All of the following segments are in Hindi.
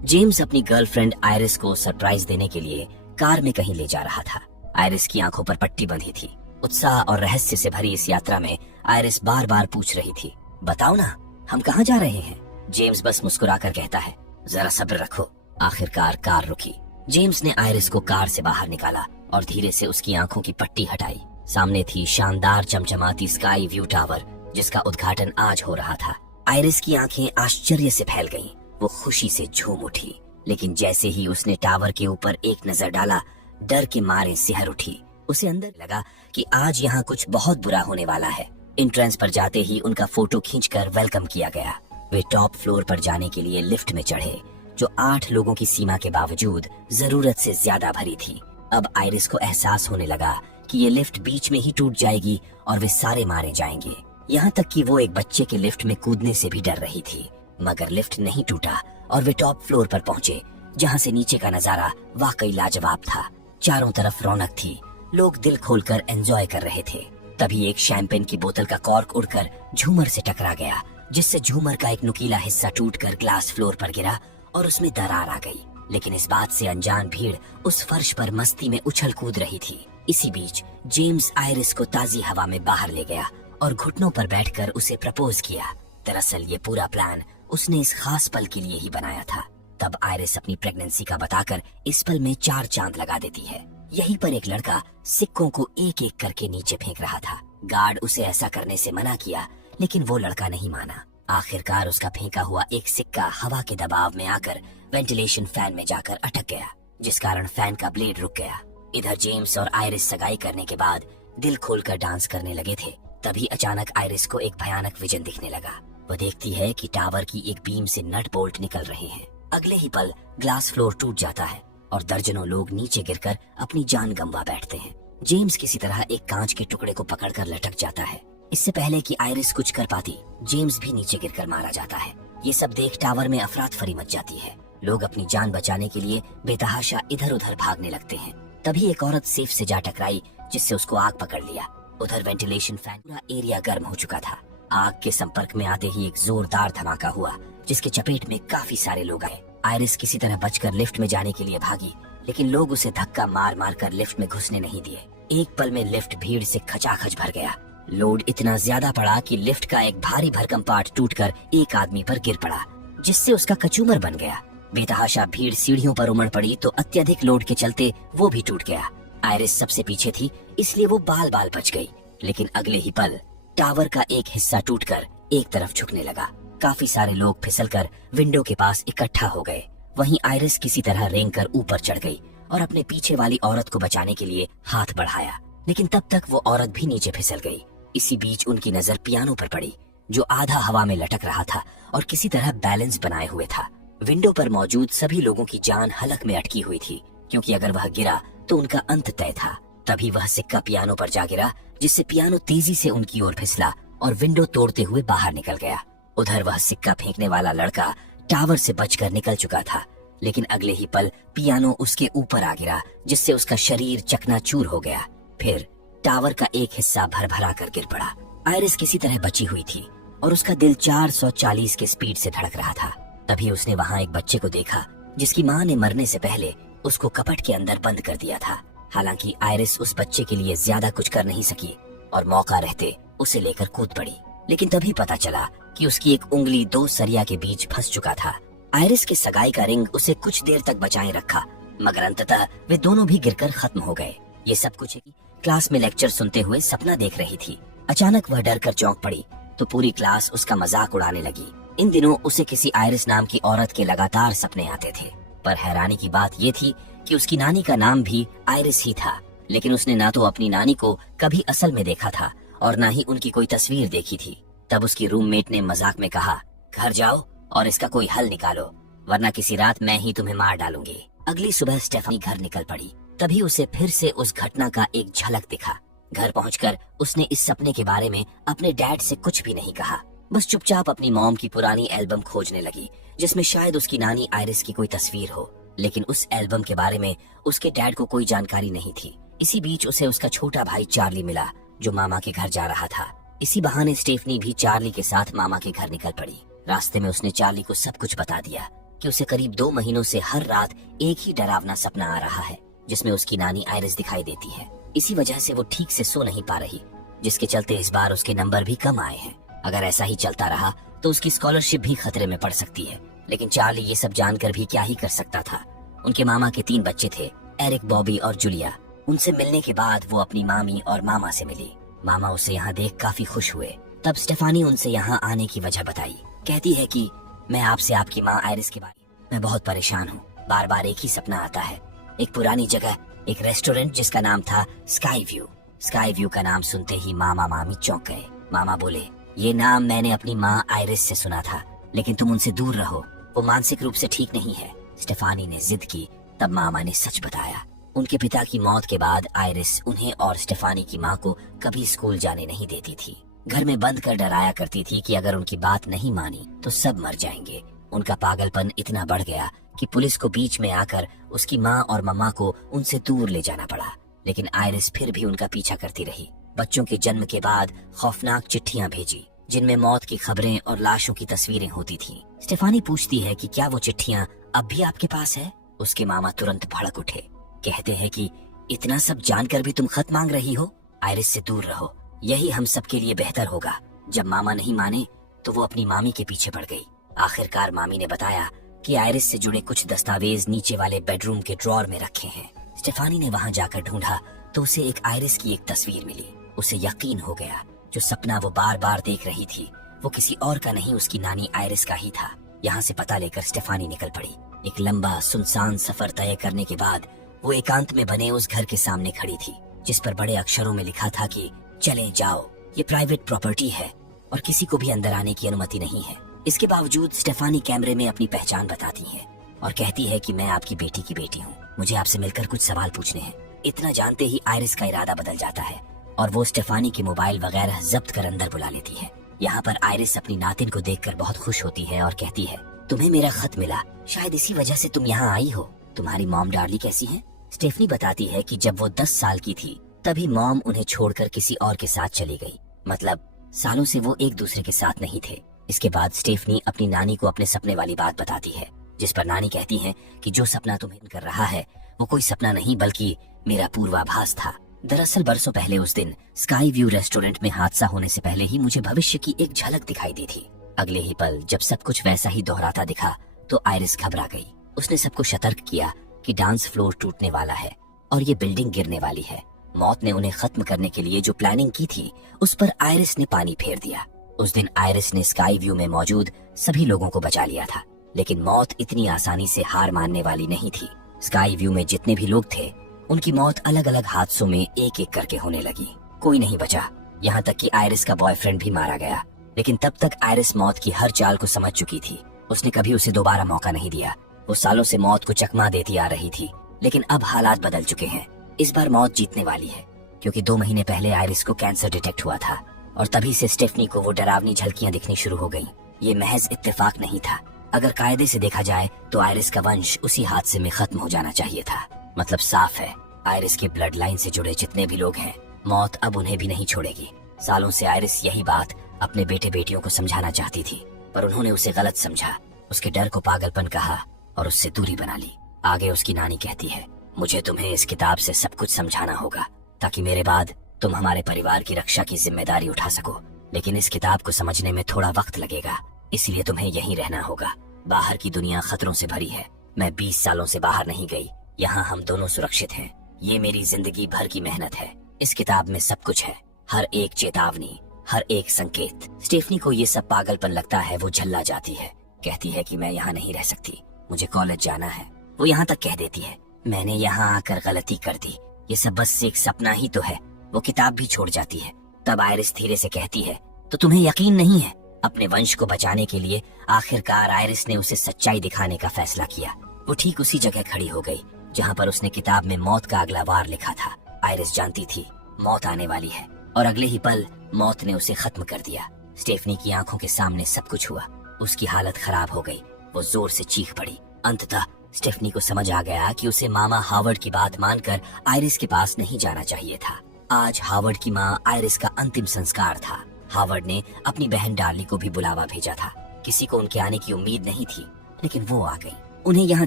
जेम्स अपनी गर्लफ्रेंड आयरिस को सरप्राइज देने के लिए कार में कहीं ले जा रहा था। आयरिस की आंखों पर पट्टी बंधी थी। उत्साह और रहस्य से भरी इस यात्रा में आयरिस बार बार पूछ रही थी, बताओ ना, हम कहाँ जा रहे हैं? जेम्स बस मुस्कुराकर कहता है, जरा सब्र रखो। आखिरकार कार रुकी। जेम्स ने आयरिस को कार से बाहर निकाला और धीरे से उसकी आंखों की पट्टी हटाई। सामने थी शानदार चमचमाती स्काई व्यू टावर, जिसका उद्घाटन आज हो रहा था। आयरिस की आंखें आश्चर्य से फैल गईं। वो खुशी से झूम उठी, लेकिन जैसे ही उसने टावर के ऊपर एक नजर डाला, डर के मारे सिहर उठी। उसे अंदर लगा कि आज यहाँ कुछ बहुत बुरा होने वाला है। एंट्रेंस पर जाते ही उनका फोटो खींचकर वेलकम किया गया। वे टॉप फ्लोर पर जाने के लिए लिफ्ट में चढ़े, जो 8 लोगों की सीमा के बावजूद जरूरत से ज्यादा भरी थी। अब आयरिस को एहसास होने लगा कि ये लिफ्ट बीच में ही टूट जाएगी और वे सारे मारे जाएंगे। यहाँ तक कि वो एक बच्चे के लिफ्ट में कूदने से भी डर रही थी। मगर लिफ्ट नहीं टूटा और वे टॉप फ्लोर पर पहुंचे, जहाँ से नीचे का नजारा वाकई लाजवाब था। चारों तरफ रौनक थी, लोग दिल खोलकर एंजॉय कर रहे थे। तभी एक शैंपेन की बोतल का कॉर्क उड़कर झूमर से टकरा गया, जिससे झूमर का एक नुकीला हिस्सा टूटकर ग्लास फ्लोर पर गिरा और उसमें दरार आ गई। लेकिन इस बात से अनजान भीड़ उस फर्श पर मस्ती में उछल कूद रही थी। इसी बीच जेम्स आयरिस को ताजी हवा में बाहर ले गया और घुटनों पर बैठकर उसे प्रपोज किया। दरअसल ये पूरा प्लान उसने इस खास पल के लिए ही बनाया था। तब आयरिस अपनी प्रेगनेंसी का बताकर इस पल में 4 चांद लगा देती है। यहीं पर एक लड़का सिक्कों को एक एक करके नीचे फेंक रहा था। गार्ड उसे ऐसा करने से मना किया, लेकिन वो लड़का नहीं माना। आखिरकार उसका फेंका हुआ एक सिक्का हवा के दबाव में आकर वेंटिलेशन फैन में जाकर अटक गया, जिस कारण फैन का ब्लेड रुक गया। इधर जेम्स और आयरिस सगाई करने के बाद दिल खोलकर डांस करने लगे थे। तभी अचानक आयरिस को एक भयानक विजन दिखने लगा। वो देखती है कि टावर की एक बीम से नट बोल्ट निकल रहे हैं। अगले ही पल ग्लास फ्लोर टूट जाता है और दर्जनों लोग नीचे गिरकर अपनी जान गंवा बैठते हैं। जेम्स किसी तरह एक कांच के टुकड़े को पकड़कर लटक जाता है। इससे पहले कि आयरिस कुछ कर पाती, जेम्स भी नीचे गिरकर मारा जाता है। ये सब देख टावर में अफरा तफरी मच जाती है। लोग अपनी जान बचाने के लिए बेतहाशा इधर उधर भागने लगते हैं। तभी एक औरत सेफ से जा टकराई, जिससे उसको आग पकड़ लिया। उधर वेंटिलेशन फैन पूरा एरिया गर्म हो चुका था। आग के संपर्क में आते ही एक जोरदार धमाका हुआ, जिसके चपेट में काफी सारे लोग आए। आयरिस किसी तरह बचकर लिफ्ट में जाने के लिए भागी, लेकिन लोग उसे धक्का मार मार कर लिफ्ट में घुसने नहीं दिए। एक पल में लिफ्ट भीड़ से खचाखच भर गया। लोड इतना ज्यादा पड़ा कि लिफ्ट का एक भारी भरकम पार्ट टूटकर एक आदमी पर गिर पड़ा, जिससे उसका कचूमर बन गया। बेतहाशा भीड़ सीढ़ियों पर उमड़ पड़ी तो अत्यधिक लोड के चलते वो भी टूट गया। आयरिस सबसे पीछे थी, इसलिए वो बाल बाल बच गई। लेकिन अगले ही पल टावर का एक हिस्सा टूटकर एक तरफ झुकने लगा। काफी सारे लोग फिसलकर विंडो के पास इकट्ठा हो गए। वहीं आयरिस किसी तरह रेंग कर ऊपर चढ़ गई और अपने पीछे वाली औरत को बचाने के लिए हाथ बढ़ाया, लेकिन तब तक वो औरत भी नीचे फिसल गई। इसी बीच उनकी नजर पियानो पर पड़ी, जो आधा हवा में लटक रहा था और किसी तरह बैलेंस बनाए हुए था। विंडो पर मौजूद सभी लोगों की जान हलक में अटकी हुई थी, क्योंकि अगर वह गिरा तो उनका अंत तय था। तभी वह सिक्का पियानो पर जा गिरा, जिससे पियानो तेजी से उनकी ओर फिसला और विंडो तोड़ते हुए बाहर निकल गया। उधर वह सिक्का फेंकने वाला लड़का टावर से बचकर निकल चुका था, लेकिन अगले ही पल पियानो उसके ऊपर आ गिरा, जिससे उसका शरीर चकनाचूर हो गया। फिर टावर का एक हिस्सा भरभरा कर गिर पड़ा। आयरिस किसी तरह बची हुई थी और उसका दिल 440 के स्पीड से धड़क रहा था। तभी उसने वहाँ एक बच्चे को देखा, जिसकी माँ ने मरने से पहले उसको कपट के अंदर बंद कर दिया था। हालांकि आयरिस उस बच्चे के लिए ज्यादा कुछ कर नहीं सकी और मौका रहते उसे लेकर कूद पड़ी, लेकिन तभी पता चला कि उसकी एक उंगली 2 सरिया के बीच फंस चुका था। आयरिस के सगाई का रिंग उसे कुछ देर तक बचाए रखा, मगर अंततः वे दोनों भी गिरकर खत्म हो गए। ये सब कुछ क्लास में लेक्चर सुनते हुए सपना देख रही थी। अचानक वह डर कर चौंक पड़ी तो पूरी क्लास उसका मजाक उड़ाने लगी। इन दिनों उसे किसी आयरिस नाम की औरत के लगातार सपने आते थे, पर हैरानी की बात ये थी कि उसकी नानी का नाम भी आयरिस ही था। लेकिन उसने ना तो अपनी नानी को कभी असल में देखा था और ना ही उनकी कोई तस्वीर देखी थी। तब उसकी रूममेट ने मजाक में कहा, घर जाओ और इसका कोई हल निकालो, वरना किसी रात मैं ही तुम्हें मार डालूंगी। अगली सुबह स्टेफनी घर निकल पड़ी। तभी उसे फिर से उस घटना का एक झलक दिखा। घर पहुंचकर उसने इस सपने के बारे में अपने डैड से कुछ भी नहीं कहा, बस चुपचाप अपनी मॉम की पुरानी एल्बम खोजने लगी, जिसमें शायद उसकी नानी आयरिस की कोई तस्वीर हो। लेकिन उस एल्बम के बारे में उसके डैड को कोई जानकारी नहीं थी। इसी बीच उसे उसका छोटा भाई चार्ली मिला, जो मामा के घर जा रहा था। इसी बहाने स्टेफनी भी चार्ली के साथ मामा के घर निकल पड़ी। रास्ते में उसने चार्ली को सब कुछ बता दिया। कि उसे करीब 2 महीनों से हर रात एक ही डरावना सपना आ रहा है, जिसमें उसकी नानी आयरिस दिखाई देती है। इसी वजह से वो ठीक से सो नहीं पा रही, जिसके चलते इस बार उसके नंबर भी कम आए हैं। अगर ऐसा ही चलता रहा तो उसकी स्कॉलरशिप भी खतरे में पड़ सकती है। लेकिन चार्ली ये सब जानकर भी क्या ही कर सकता था। उनके मामा के 3 बच्चे थे, एरिक, बॉबी और जूलिया। उनसे मिलने के बाद वो अपनी मामी और मामा से मिली। मामा उसे यहाँ देख काफी खुश हुए। तब स्टेफानी उनसे यहाँ आने की वजह बताई। कहती है कि मैं आपसे आपकी माँ आयरिस के बारे में बहुत परेशान हूँ। बार बार एक ही सपना आता है। एक पुरानी जगह, एक रेस्टोरेंट जिसका नाम था स्काई व्यू। स्काई व्यू का नाम सुनते ही मामा मामी चौंक गए। मामा बोले, ये नाम मैंने अपनी माँ आयरिस से सुना था, लेकिन तुम उनसे दूर रहो, वो मानसिक रूप से ठीक नहीं है। स्टेफानी ने जिद की। तब मामा ने सच बताया। उनके पिता की मौत के बाद आयरिस उन्हें और स्टेफानी की माँ को कभी स्कूल जाने नहीं देती थी। घर में बंद कर डराया करती थी कि अगर उनकी बात नहीं मानी तो सब मर जाएंगे। उनका पागलपन इतना बढ़ गया कि पुलिस को बीच में आकर उसकी माँ और मम्मा को उनसे दूर ले जाना पड़ा। लेकिन आयरिस फिर भी उनका पीछा करती रही। बच्चों के जन्म के बाद खौफनाक चिट्ठियां भेजी, जिनमें मौत की खबरें और लाशों की तस्वीरें होती थीं। स्टेफानी पूछती है कि क्या वो चिट्ठियां अब भी आपके पास है? उसके मामा तुरंत भड़क उठे। कहते हैं कि इतना सब जानकर भी तुम खत मांग रही हो? आयरिस से दूर रहो, यही हम सबके लिए बेहतर होगा। जब मामा नहीं माने तो वो अपनी मामी के पीछे पड़ गई। आखिरकार मामी ने बताया कि आयरिस से जुड़े कुछ दस्तावेज नीचे वाले बेडरूम के ड्रॉर में रखे हैं। स्टेफानी ने वहां जाकर ढूंढा तो उसे एक आयरिस की एक तस्वीर मिली। उसे यकीन हो गया, जो सपना वो बार बार देख रही थी वो किसी और का नहीं, उसकी नानी आयरिस का ही था। यहाँ से पता लेकर स्टेफानी निकल पड़ी। एक लंबा सुनसान सफर तय करने के बाद वो एकांत में बने उस घर के सामने खड़ी थी, जिस पर बड़े अक्षरों में लिखा था कि चले जाओ, ये प्राइवेट प्रॉपर्टी है और किसी को भी अंदर आने की अनुमति नहीं है। इसके बावजूद स्टेफानी कैमरे में अपनी पहचान बताती है और कहती है कि मैं आपकी बेटी की बेटी हूँ, मुझे आपसे मिलकर कुछ सवाल पूछने हैं। इतना जानते ही आयरिस का इरादा बदल जाता है और वो स्टेफानी के मोबाइल वगैरह जब्त कर अंदर बुला लेती है। यहाँ पर आयरिस अपनी नातिन को देखकर बहुत खुश होती है और कहती है, तुम्हें मेरा खत मिला, शायद इसी वजह से तुम यहाँ आई हो। तुम्हारी मॉम डार्ली कैसी है? स्टेफनी बताती है कि जब वो 10 साल की थी तभी मॉम उन्हें छोड़कर किसी और के साथ चली गई। मतलब सालों से वो एक दूसरे के साथ नहीं थे। इसके बाद स्टेफनी अपनी नानी को अपने सपने वाली बात बताती है, जिस पर नानी कहती है कि जो सपना तुम्हें कर रहा है वो कोई सपना नहीं बल्कि मेरा पूर्वाभास था। दरअसल बरसों पहले उस दिन स्काई व्यू रेस्टोरेंट में हादसा होने से पहले ही मुझे भविष्य की एक झलक दिखाई दी थी। अगले ही पल जब सब कुछ वैसा ही दोहराता दिखा तो आयरिस घबरा गई। उसने सबको सतर्क किया कि डांस फ्लोर टूटने वाला है और ये बिल्डिंग गिरने वाली है। मौत ने उन्हें खत्म करने के लिए जो प्लानिंग की थी उस पर आयरिस ने पानी फेर दिया। उस दिन आयरिस ने स्काई व्यू में मौजूद सभी लोगों को बचा लिया था, लेकिन मौत इतनी आसानी से हार मानने वाली नहीं थी। स्काई व्यू में जितने भी लोग थे उनकी मौत अलग अलग हादसों में एक एक करके होने लगी। कोई नहीं बचा, यहाँ तक कि आयरिस का बॉयफ्रेंड भी मारा गया। लेकिन तब तक आयरिस मौत की हर चाल को समझ चुकी थी। उसने कभी उसे दोबारा मौका नहीं दिया। वो सालों से मौत को चकमा देती आ रही थी, लेकिन अब हालात बदल चुके हैं। इस बार मौत जीतने वाली है, क्योंकि 2 महीने पहले आयरिस को कैंसर डिटेक्ट हुआ था और तभी से स्टेफनी को वो डरावनी झलकियां दिखनी शुरू हो गईं। ये महज इत्तेफाक नहीं था। अगर कायदे से देखा जाए तो आयरिस का वंश उसी हादसे में खत्म हो जाना चाहिए था। मतलब साफ है, आयरिस के ब्लड लाइन से जुड़े जितने भी लोग हैं, मौत अब उन्हें भी नहीं छोड़ेगी। सालों से आयरिस यही बात अपने बेटे बेटियों को समझाना चाहती थी, पर उन्होंने उसे गलत समझा, उसके डर को पागलपन कहा और उससे दूरी बना ली। आगे उसकी नानी कहती है, मुझे तुम्हें इस किताब से सब कुछ समझाना होगा ताकि मेरे बाद तुम हमारे परिवार की रक्षा की जिम्मेदारी उठा सको। लेकिन इस किताब को समझने में थोड़ा वक्त लगेगा, इसलिए तुम्हें यहीं रहना होगा। बाहर की दुनिया खतरों से भरी है। मैं 20 सालों से बाहर नहीं गई। यहाँ हम दोनों सुरक्षित हैं। ये मेरी जिंदगी भर की मेहनत है। इस किताब में सब कुछ है, हर एक चेतावनी, हर एक संकेत। स्टेफनी को ये सब पागलपन लगता है। वो झल्ला जाती है, कहती है कि मैं यहाँ नहीं रह सकती, मुझे कॉलेज जाना है। वो यहाँ तक कह देती है, मैंने यहाँ आकर गलती कर दी, ये सब बस एक सपना ही तो है। वो किताब भी छोड़ जाती है। तब आयरिस धीरे से कहती है, तो तुम्हें यकीन नहीं है? अपने वंश को बचाने के लिए आखिरकार आयरिस ने उसे सच्चाई दिखाने का फैसला किया। वो ठीक उसी जगह खड़ी हो गई जहाँ पर उसने किताब में मौत का अगला वार लिखा था। आयरिस जानती थी मौत आने वाली है और अगले ही पल मौत ने उसे खत्म कर दिया। स्टेफनी की आंखों के सामने सब कुछ हुआ। उसकी हालत खराब हो गई। वो जोर से चीख पड़ी। अंततः स्टेफनी को समझ आ गया कि उसे मामा हावर्ड की बात मानकर आयरिस के पास नहीं जाना चाहिए था। आज हावर्ड की माँ आयरिस का अंतिम संस्कार था। हावर्ड ने अपनी बहन डार्ली को भी बुलावा भेजा था। किसी को उनके आने की उम्मीद नहीं थी, लेकिन वो आ गई। उन्हें यहाँ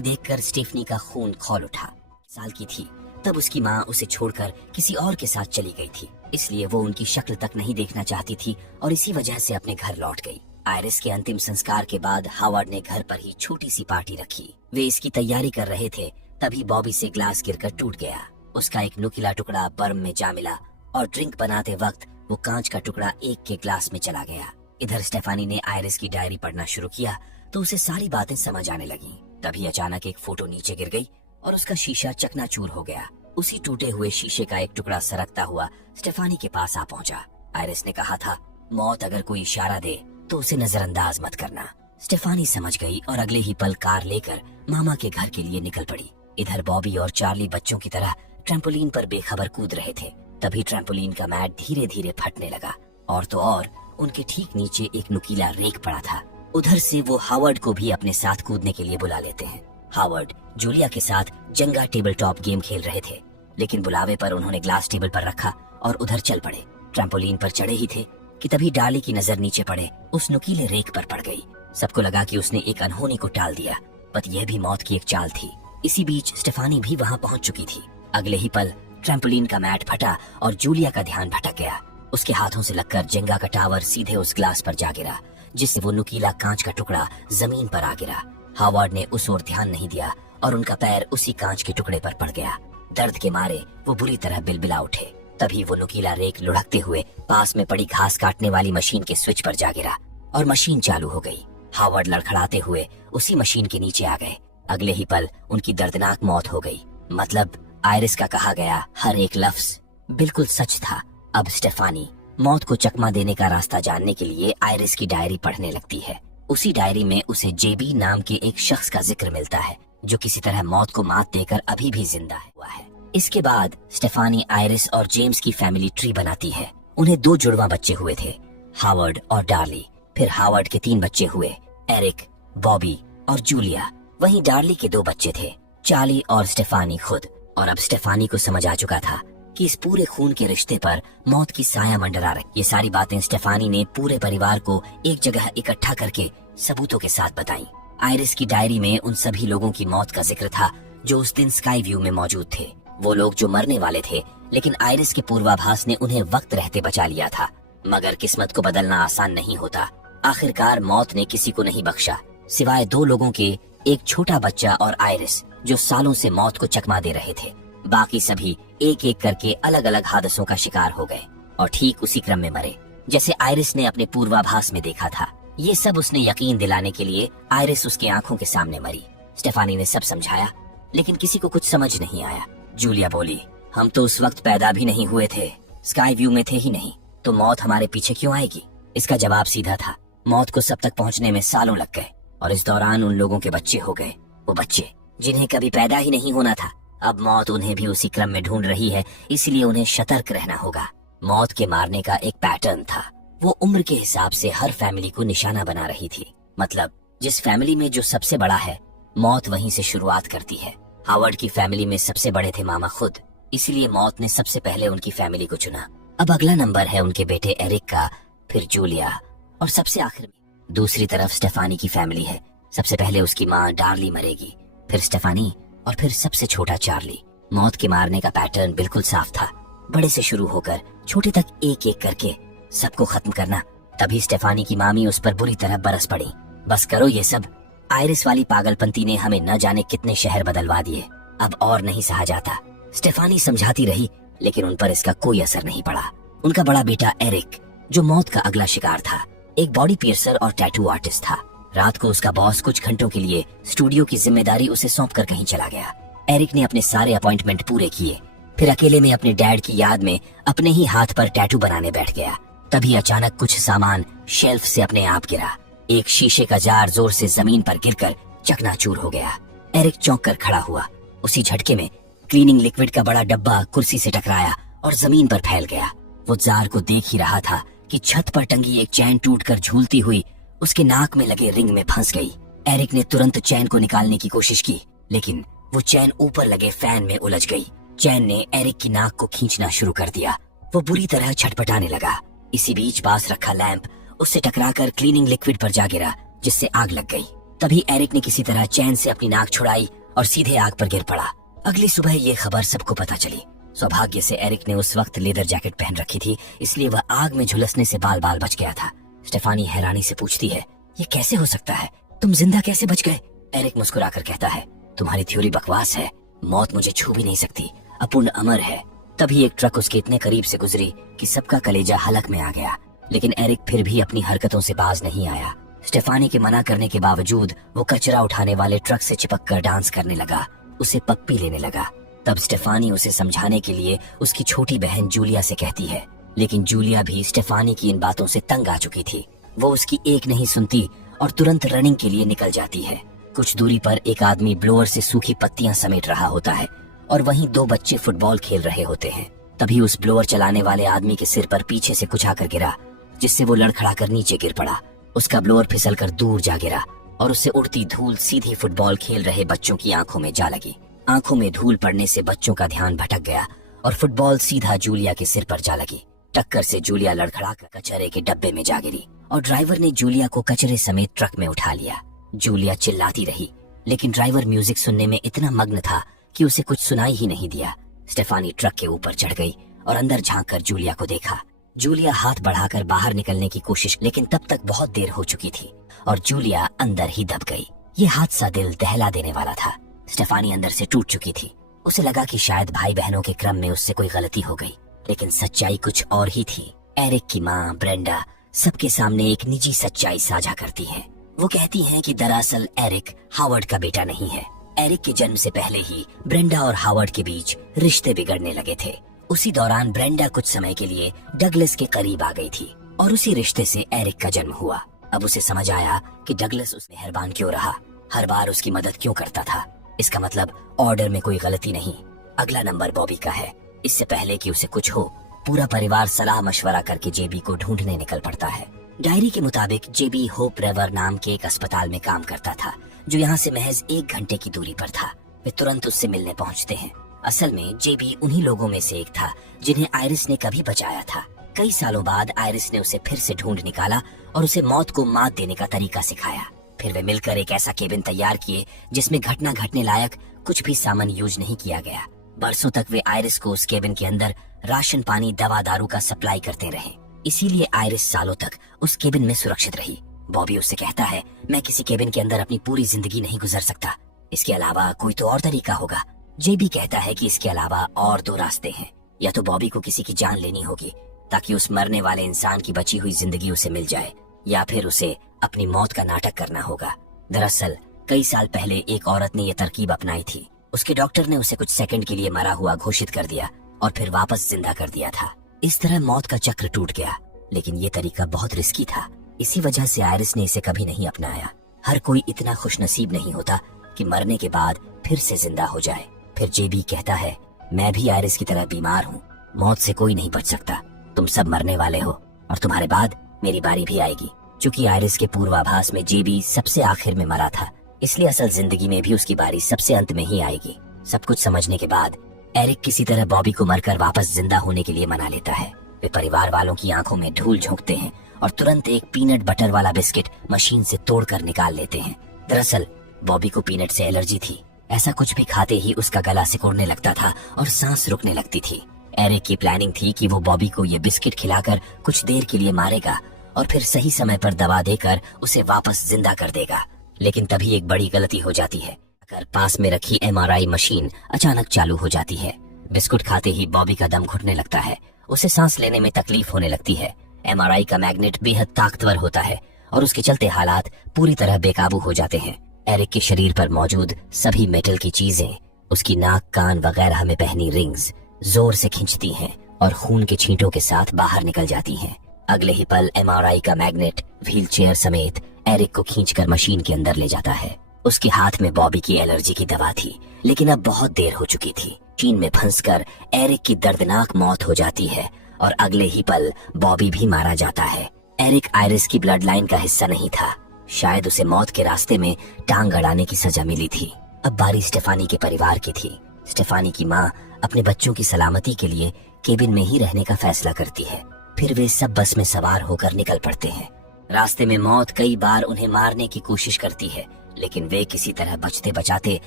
देखकर स्टेफनी का खून खौल उठा। साल की थी तब उसकी माँ उसे छोड़कर किसी और के साथ चली गई थी, इसलिए वो उनकी शक्ल तक नहीं देखना चाहती थी और इसी वजह से अपने घर लौट गई। आयरिस के अंतिम संस्कार के बाद हावर्ड ने घर पर ही छोटी सी पार्टी रखी। वे इसकी तैयारी कर रहे थे, तभी बॉबी से ग्लास गिरकर टूट गया। उसका एक नुकीला टुकड़ा बर्म में जा मिला और ड्रिंक बनाते वक्त वो कांच का टुकड़ा एक के ग्लास में चला गया। इधर स्टेफानी ने आयरिस की डायरी पढ़ना शुरू किया तो उसे सारी बातें समझ आने लगी। तभी अचानक एक फोटो नीचे गिर गई और उसका शीशा चकनाचूर हो गया। उसी टूटे हुए शीशे का एक टुकड़ा सरकता हुआ स्टेफानी के पास आ पहुंचा। आयरिस ने कहा था, मौत अगर कोई इशारा दे तो उसे नजरअंदाज मत करना। स्टेफानी समझ गई और अगले ही पल कार लेकर मामा के घर के लिए निकल पड़ी। इधर बॉबी और चार्ली बच्चों की तरह ट्रैम्पोलिन पर बेखबर कूद रहे थे। तभी ट्रैम्पोलिन का मैट धीरे धीरे फटने लगा और तो और उनके ठीक नीचे एक नुकीला रेक पड़ा था। उधर से वो हावर्ड को भी अपने साथ कूदने के लिए बुला लेते हैं। हावर्ड जूलिया के साथ जंगा टेबल टॉप गेम खेल रहे थे, लेकिन बुलावे पर उन्होंने ग्लास टेबल पर रखा और उधर चल पड़े। ट्रैम्पोलिन पर चढ़े ही थे कि तभी डार्ली की नजर नीचे पड़े उस नुकीले रेक पर पड़ गई। सबको लगा कि उसने एक अनहोनी को टाल दिया, पर यह भी मौत की एक चाल थी। इसी बीच स्टेफानी भी वहां पहुंच चुकी थी। अगले ही पल ट्रैम्पोलिन का मैट फटा और जूलिया का ध्यान भटक गया। उसके हाथों से लगकर जेंगा का टावर सीधे उस ग्लास पर जा गिरा, जिससे वो नुकीला कांच का टुकड़ा जमीन पर आ गिरा। हावर्ड ने उस ओर ध्यान नहीं दिया और उनका पैर उसी कांच के टुकड़े पर पड़ गया। दर्द के मारे वो बुरी तरह बिलबिला उठे। तभी वो नुकीला रेक लुढ़कते हुए पास में पड़ी घास काटने वाली मशीन के स्विच पर जा गिरा और मशीन चालू हो गई। हावर्ड लड़खड़ाते हुए उसी मशीन के नीचे आ गए। अगले ही पल उनकी दर्दनाक मौत हो गई। मतलब आयरिस का कहा गया हर एक लफ्ज बिल्कुल सच था। अब स्टेफानी मौत को चकमा देने का रास्ता जानने के लिए आयरिस की डायरी पढ़ने लगती है। उसी डायरी में उसे जेबी नाम के एक शख्स का जिक्र मिलता है, जो किसी तरह मौत को मात देकर अभी भी जिंदा हुआ है। इसके बाद स्टेफानी आयरिस और जेम्स की फैमिली ट्री बनाती है। उन्हें 2 जुड़वा बच्चे हुए थे, हावर्ड और डार्ली। फिर हावर्ड के 3 बच्चे हुए, एरिक, बॉबी और जूलिया। वहीं डार्ली के 2 बच्चे थे, चार्ली और स्टेफानी खुद। और अब स्टेफानी को समझ आ चुका था कि इस पूरे खून के रिश्ते पर मौत की साया मंडरा रही। ये सारी बातें स्टेफानी ने पूरे परिवार को एक जगह इकट्ठा करके सबूतों के साथ बताई। आयरिस की डायरी में उन सभी लोगों की मौत का जिक्र था जो उस दिन स्काई व्यू में मौजूद थे। वो लोग जो मरने वाले थे, लेकिन आयरिस के पूर्वाभास ने उन्हें वक्त रहते बचा लिया था। मगर किस्मत को बदलना आसान नहीं होता। आखिरकार मौत ने किसी को नहीं बख्शा, सिवाय 2 लोगों के, एक छोटा बच्चा और आयरिस, जो सालों से मौत को चकमा दे रहे थे। बाकी सभी एक एक करके अलग अलग हादसों का शिकार हो गए और ठीक उसी क्रम में मरे जैसे आयरिस ने अपने पूर्वाभास में देखा था। ये सब उसने यकीन दिलाने के लिए आयरिस उसकी आंखों के सामने मरी। स्टेफानी ने सब समझाया, लेकिन किसी को कुछ समझ नहीं आया। जूलिया बोली, हम तो उस वक्त पैदा भी नहीं हुए थे, स्काई व्यू में थे ही नहीं, तो मौत हमारे पीछे क्यों आएगी? इसका जवाब सीधा था, मौत को सब तक पहुंचने में सालों लग गए और इस दौरान उन लोगों के बच्चे हो गए। वो बच्चे जिन्हें कभी पैदा ही नहीं होना था। अब मौत उन्हें भी उसी क्रम में ढूंढ रही है, इसलिए उन्हें सतर्क रहना होगा। मौत के मारने का एक पैटर्न था। वो उम्र के हिसाब से हर फैमिली को निशाना बना रही थी। मतलब जिस फैमिली में जो सबसे बड़ा है, मौत वहीं से शुरुआत करती है। हावर्ड की फैमिली में सबसे बड़े थे मामा खुद, इसलिए मौत ने सबसे पहले उनकी फैमिली को चुना। अब अगला नंबर है उनके बेटे एरिक का, फिर जूलिया और सबसे आखिर में दूसरी तरफ स्टेफानी की फैमिली है। सबसे पहले उसकी माँ डार्ली मरेगी, फिर स्टेफानी और फिर सबसे छोटा चार्ली। मौत के मारने का पैटर्न बिल्कुल साफ था, बड़े से शुरू होकर छोटे तक एक एक करके सबको खत्म करना। तभी स्टेफानी की मामी उस पर बुरी तरह बरस पड़ी, बस करो ये सब, आयरिस वाली पागलपंती ने हमें न जाने कितने शहर बदलवा दिए, अब और नहीं सहा जाता। स्टेफानी समझाती रही, लेकिन उन पर इसका कोई असर नहीं पड़ा। उनका बड़ा बेटा एरिक, जो मौत का अगला शिकार था, एक बॉडी पियर्सर और टैटू आर्टिस्ट था। रात को उसका बॉस कुछ घंटों के लिए स्टूडियो की जिम्मेदारी उसे सौंप कर कहीं चला गया। एरिक ने अपने सारे अपॉइंटमेंट पूरे किए, फिर अकेले में अपने डैड की याद में अपने ही हाथ पर टैटू बनाने बैठ गया। तभी अचानक कुछ सामान शेल्फ से अपने आप गिरा। एक शीशे का जार जोर से जमीन पर गिरकर चकनाचूर हो गया। एरिक चौंक कर खड़ा हुआ। उसी झटके में क्लीनिंग लिक्विड का बड़ा डब्बा कुर्सी से टकराया और जमीन पर फैल गया। वो जार को देख ही रहा था कि छत पर टंगी एक चैन टूटकर झूलती हुई उसके नाक में लगे रिंग में फंस गई। एरिक ने तुरंत चैन को निकालने की कोशिश की, लेकिन वो चैन ऊपर लगे फैन में उलझ गई। चैन ने एरिक की नाक को खींचना शुरू कर दिया। वो बुरी तरह छटपटाने लगा। इसी बीच पास रखा लैंप उससे टकराकर क्लीनिंग लिक्विड पर जा गिरा, जिससे आग लग गई। तभी एरिक ने किसी तरह चैन से अपनी नाक छुड़ाई और सीधे आग पर गिर पड़ा। अगली सुबह ये खबर सबको पता चली। सौभाग्य से एरिक ने उस वक्त लेदर जैकेट पहन रखी थी, इसलिए वह आग में झुलसने से बाल बाल बच गया था। स्टेफानी हैरानी से पूछती है, ये कैसे हो सकता है? तुम जिंदा कैसे बच गए? एरिक मुस्कुराकर कहता है, तुम्हारी थ्योरी बकवास है। मौत मुझे छू भी नहीं सकती, अपूर्ण अमर है। तभी एक ट्रक उसके इतने करीब से गुजरी कि सबका कलेजा हलक में आ गया, लेकिन एरिक फिर भी अपनी हरकतों से बाज नहीं आया। स्टेफानी के मना करने के बावजूद वो कचरा उठाने वाले ट्रक से चिपक कर डांस करने लगा, उसे पप्पी लेने लगा। तब स्टेफानी उसे समझाने के लिए उसकी छोटी बहन जूलिया से कहती है, लेकिन जूलिया भी स्टेफानी की इन बातों से तंग आ चुकी थी। वो उसकी एक नहीं सुनती और तुरंत रनिंग के लिए निकल जाती है। कुछ दूरी पर एक आदमी ब्लोअर से सूखी पत्तियां समेट रहा होता है और वहीं दो बच्चे फुटबॉल खेल रहे होते हैं। तभी उस ब्लोअर चलाने वाले आदमी के सिर पर पीछे से कुछ आकर गिरा, जिससे वो लड़खड़ाकर नीचे गिर पड़ा। उसका ब्लोअर फिसलकर दूर जा गिरा और उससे उड़ती धूल सीधी फुटबॉल खेल रहे बच्चों की आंखों में जा लगी। आंखों में धूल पड़ने से बच्चों का ध्यान भटक गया और फुटबॉल सीधा जूलिया के सिर पर जा लगी। टक्कर से जूलिया लड़खड़ाकर कचरे के डब्बे में जा गिरी और ड्राइवर ने जूलिया को कचरे समेत ट्रक में उठा लिया। जूलिया चिल्लाती रही, लेकिन ड्राइवर म्यूजिक सुनने में इतना मग्न था कि उसे कुछ सुनाई ही नहीं दिया। स्टेफानी ट्रक के ऊपर चढ़ गई और अंदर झांककर जूलिया को देखा। जूलिया हाथ बढ़ाकर बाहर निकलने की कोशिश, लेकिन तब तक बहुत देर हो चुकी थी और जूलिया अंदर ही दब गई। ये हादसा दिल दहला देने वाला था। स्टेफानी अंदर से टूट चुकी थी। उसे लगा कि शायद भाई बहनों के क्रम में उससे कोई गलती हो गई, लेकिन सच्चाई कुछ और ही थी। एरिक की माँ ब्रेंडा सबके सामने एक निजी सच्चाई साझा करती है। वो कहती हैं कि दरअसल एरिक हावर्ड का बेटा नहीं है। एरिक के जन्म से पहले ही ब्रेंडा और हावर्ड के बीच रिश्ते बिगड़ने लगे थे। उसी दौरान ब्रेंडा कुछ समय के लिए डगलस के करीब आ गई थी और उसी रिश्ते से एरिक का जन्म हुआ। अब उसे समझ आया कि डगलस उसमें मेहरबान क्यों रहा, हर बार उसकी मदद क्यों करता था। इसका मतलब ऑर्डर में कोई गलती नहीं। अगला नंबर बॉबी का है। इससे पहले कि उसे कुछ हो, पूरा परिवार सलाह मशवरा करके जेबी को ढूंढने निकल पड़ता है। डायरी के मुताबिक जेबी होप रेवर नाम के एक अस्पताल में काम करता था, जो यहाँ से महज 1 घंटे की दूरी पर था। वे तुरंत उससे मिलने पहुँचते हैं। असल में जेबी उन्हीं लोगों में से एक था जिन्हें आयरिस ने कभी बचाया था। कई सालों बाद आयरिस ने उसे फिर से ढूंढ निकाला और उसे मौत को मात देने का तरीका सिखाया। फिर वे मिलकर एक ऐसा केबिन तैयार किए जिसमें घटना घटने लायक कुछ भी सामान यूज नहीं किया गया। बरसों तक वे आयरिस को उस केबिन के अंदर राशन पानी दवा दारू का सप्लाई करते रहे। इसीलिए आयरिस सालों तक उस केबिन में सुरक्षित रही। बॉबी उससे कहता है, मैं किसी केबिन के अंदर अपनी पूरी जिंदगी नहीं गुजर सकता, इसके अलावा कोई तो और तरीका होगा। जेबी कहता है कि इसके अलावा और 2 रास्ते हैं। या तो बॉबी को किसी की जान लेनी होगी ताकि उस मरने वाले इंसान की बची हुई जिंदगी उसे मिल जाए, या फिर उसे अपनी मौत का नाटक करना होगा। दरअसल कई साल पहले एक औरत ने यह तरकीब अपनाई थी। उसके डॉक्टर ने उसे कुछ सेकंड के लिए मरा हुआ घोषित कर दिया और फिर वापस जिंदा कर दिया था। इस तरह मौत का चक्र टूट गया, लेकिन ये तरीका बहुत रिस्की था। इसी वजह से आयरिस ने इसे कभी नहीं अपनाया। हर कोई इतना खुशनसीब नहीं होता कि मरने के बाद फिर से जिंदा हो जाए। फिर जेबी कहता है, मैं भी आयरिस की तरह बीमार हूँ, मौत से कोई नहीं बच सकता। तुम सब मरने वाले हो और तुम्हारे बाद मेरी बारी भी आएगी। चूंकि आयरिस के पूर्वाभास में जेबी सबसे आखिर में मरा था, इसलिए असल जिंदगी में भी उसकी बारी सबसे अंत में ही आएगी। सब कुछ समझने के बाद एरिक किसी तरह बॉबी को मरकर वापस जिंदा होने के लिए मना लेता है। वे परिवार वालों की आंखों में धूल झोंकते हैं और तुरंत एक पीनट बटर वाला बिस्किट मशीन से तोड़कर निकाल लेते हैं। दरअसल बॉबी को पीनट से एलर्जी थी। ऐसा कुछ भी खाते ही उसका गला सिकुड़ने लगता था और सांस रुकने लगती थी। एरिक की प्लानिंग थी कि वो बॉबी को ये बिस्किट खिलाकर कुछ देर के लिए मारेगा और फिर सही समय पर दवा देकर उसे वापस जिंदा कर देगा। लेकिन तभी एक बड़ी गलती हो जाती है। अगर पास में रखी MRI मशीन अचानक चालू हो जाती है। बिस्कुट खाते ही बॉबी का दम घुटने लगता है, उसे सांस लेने में तकलीफ होने लगती है। MRI का मैग्नेट बेहद ताकतवर होता है और उसके चलते हालात पूरी तरह बेकाबू हो जाते हैं। एरिक के शरीर पर मौजूद सभी मेटल की चीजें, उसकी नाक कान वगैरह में पहनी रिंग्स जोर से खींचती हैं और खून के छींटों के साथ बाहर निकल जाती हैं। अगले ही पल MRI का मैग्नेट व्हील चेयर समेत एरिक को खींचकर मशीन के अंदर ले जाता है। उसके हाथ में बॉबी की एलर्जी की दवा थी, लेकिन अब बहुत देर हो चुकी थी। मशीन में फंसकर एरिक की दर्दनाक मौत हो जाती है और अगले ही पल बॉबी भी मारा जाता है। एरिक आयरिस की ब्लड लाइन का हिस्सा नहीं था। शायद उसे मौत के रास्ते में टांग अड़ाने की सजा मिली थी। अब बारी स्टेफानी के परिवार की थी। स्टेफानी की माँ अपने बच्चों की सलामती के लिए केबिन में ही रहने का फैसला करती है। फिर वे सब बस में सवार होकर निकल पड़ते हैं। रास्ते में मौत कई बार उन्हें मारने की कोशिश करती है, लेकिन वे किसी तरह बचते बचाते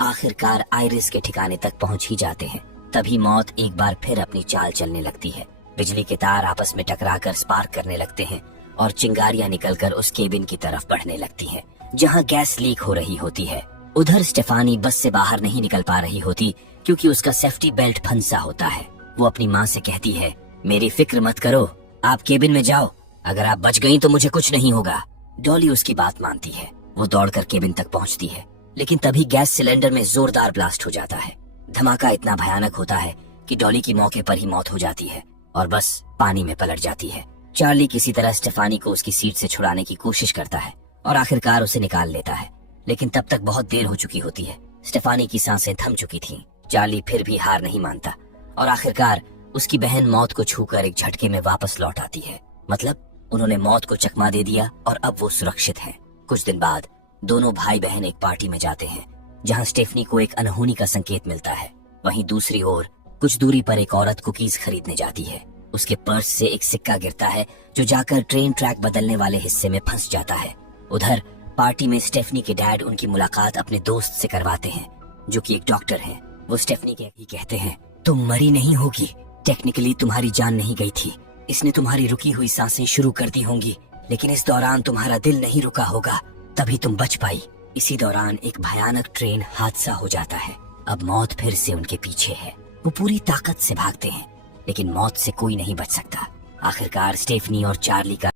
आखिरकार आयरिस के ठिकाने तक पहुंच ही जाते हैं। तभी मौत एक बार फिर अपनी चाल चलने लगती है। बिजली के तार आपस में टकराकर स्पार्क करने लगते हैं और चिंगारियां निकलकर उस केबिन की तरफ बढ़ने लगती हैं, जहां गैस लीक हो रही होती है। उधर स्टेफानी बस से बाहर नहीं निकल पा रही होती क्योंकि उसका सेफ्टी बेल्ट फंसा होता है। वो अपनी माँ से कहती है, मेरी फिक्र मत करो, आप केबिन में जाओ, अगर आप बच गई तो मुझे कुछ नहीं होगा। डॉली उसकी बात मानती है। वो दौड़कर केबिन तक पहुंचती है, लेकिन तभी गैस सिलेंडर में जोरदार ब्लास्ट हो जाता है। धमाका इतना भयानक होता है कि डॉली की मौके पर ही मौत हो जाती है और बस पानी में पलट जाती है। चार्ली किसी तरह स्टेफानी को उसकी सीट से छुड़ाने की कोशिश करता है और आखिरकार उसे निकाल लेता है, लेकिन तब तक बहुत देर हो चुकी होती है। स्टेफानी की सांसें थम चुकी थीं। चार्ली फिर भी हार नहीं मानता और आखिरकार उसकी बहन मौत को छूकर एक झटके में वापस लौट आती है। मतलब उन्होंने मौत को चकमा दे दिया और अब वो सुरक्षित हैं। कुछ दिन बाद दोनों भाई बहन एक पार्टी में जाते हैं जहां स्टेफनी को एक अनहोनी का संकेत मिलता है। वहीं दूसरी ओर कुछ दूरी पर एक औरत कुकीज खरीदने जाती है। उसके पर्स से एक सिक्का गिरता है जो जाकर ट्रेन ट्रैक बदलने वाले हिस्से में फंस जाता है। उधर पार्टी में स्टेफनी के डैड उनकी मुलाकात अपने दोस्त से करवाते हैं जो कि एक डॉक्टर हैं। वो स्टेफनी के ही कहते हैं, तुम मरी नहीं होगी, टेक्निकली तुम्हारी जान नहीं गई थी, इसने तुम्हारी रुकी हुई सांसें शुरू कर दी होंगी, लेकिन इस दौरान तुम्हारा दिल नहीं रुका होगा, तभी तुम बच पाई। इसी दौरान एक भयानक ट्रेन हादसा हो जाता है। अब मौत फिर से उनके पीछे है। वो पूरी ताकत से भागते हैं, लेकिन मौत से कोई नहीं बच सकता। आखिरकार स्टेफनी और चार्ली का